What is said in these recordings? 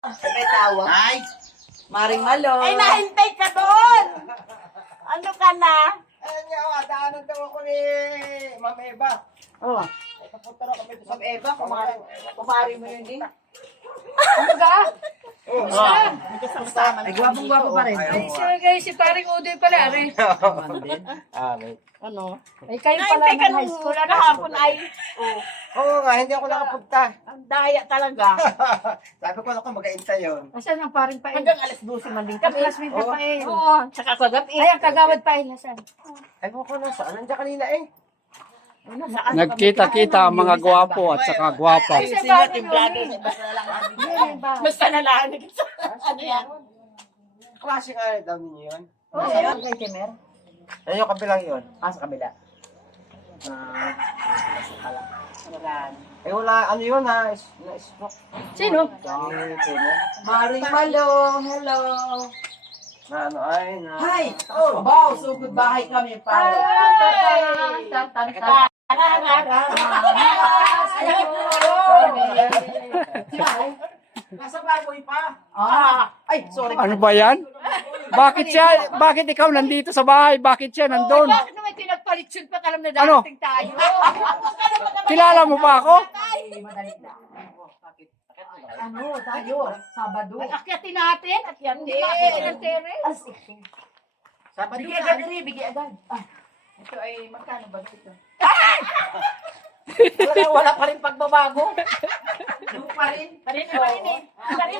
May tawa. Ay! Maring Malo. Ay, nahintay ka doon! Ano ka na? Ayan nga, daanan daw ako ni Ma'am Eva. Oh. Ay, papunta na kami sa Ma'am Eva, kumari mo yun din. Ano ka? Oo. Ay, gwapong-gwapo pa rin. Ay, si paring Udoy pala, rin. May. Ano? Ay, kayo pala ng high school. Ano hapon ay? Oo nga, hindi ako nakapunta. Ang daya talaga. Sabi ko ako mag-aintay yun. Asan ang paring pain? Hanggang alas 12 man din kami. Classmate ka pain. Oo, tsaka kagabi. Ay, ang kagawad pain. Asan? Ay, ko na saan? Nandiyan kanina eh. Nagkita-kita ang mga gwapo at saka gwapa. Ayusin nyo, timplado. Basta na lang. Basta nalaan. Ano yan? Klase nga daw ninyo yun. Oo, sa'yo kay Temer. Ayun yung kabilang yun. Ah, sa kabila. Eh wala, ano yun ha? Na-stroke. Sino? Maring Malo, hello. Na ano ay, na... Hi! Oh, wow, sugod bahay kami pa. Nasa baboy pa. Ay, sorry. Ano ba yan? Bakit ikaw nandito sa bahay? Bakit siya nandun? Bakit naman pinagpalitsun pa kalam na Ano? darating tayo? Kilala mo ba ako? Madali na. Ano, tayo, Sabado. Ay, akyatin natin. At yan, hindi makakita ng teres. Sabado. Bigay agad rin, bigay agad. Ito ay, magkano ba ito? Wala pa rin pagbabago. Yung pa rin. Parin eh.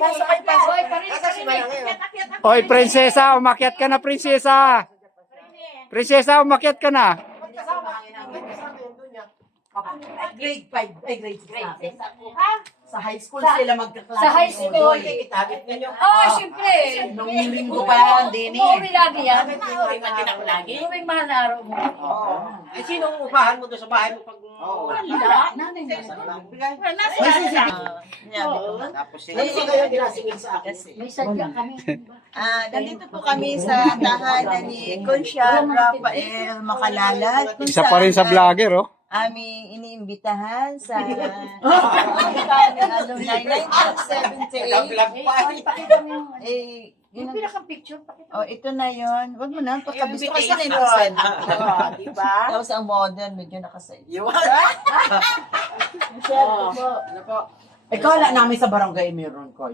Nasa kay pa. Oy, parin. Oy, prinsesa, umakyat ka na, prinsesa. Prinsesa, umakyat ka na. Grade 5, ay grade 6 natin. Ha? Sa high school sila magkaklase. Sa high school. Itabit ninyo. Oo, siyempre. Nung linggo pa yan, din eh. Uuwi lagi yan. Nagtinak lagi. Uuwi mahal na araw mo. Ay, sinong upahan mo doon sa bahay mo pag... Wala. Nanay mo. Tapos si... May sadya kami. Nandito po kami sa tahanan ni Concha Rafael Macalalat. Kung Isa pa rin sa saan vlogger, oh. aming iniimbitahan sa alumni 1978. Yung pinaka-picture. Ito na yon. Wag mo na, pagkabisto kasi na inusan. Diba? Tapos ang modern, medyo nakasay. Ikaw na namin sa barangay meron ko.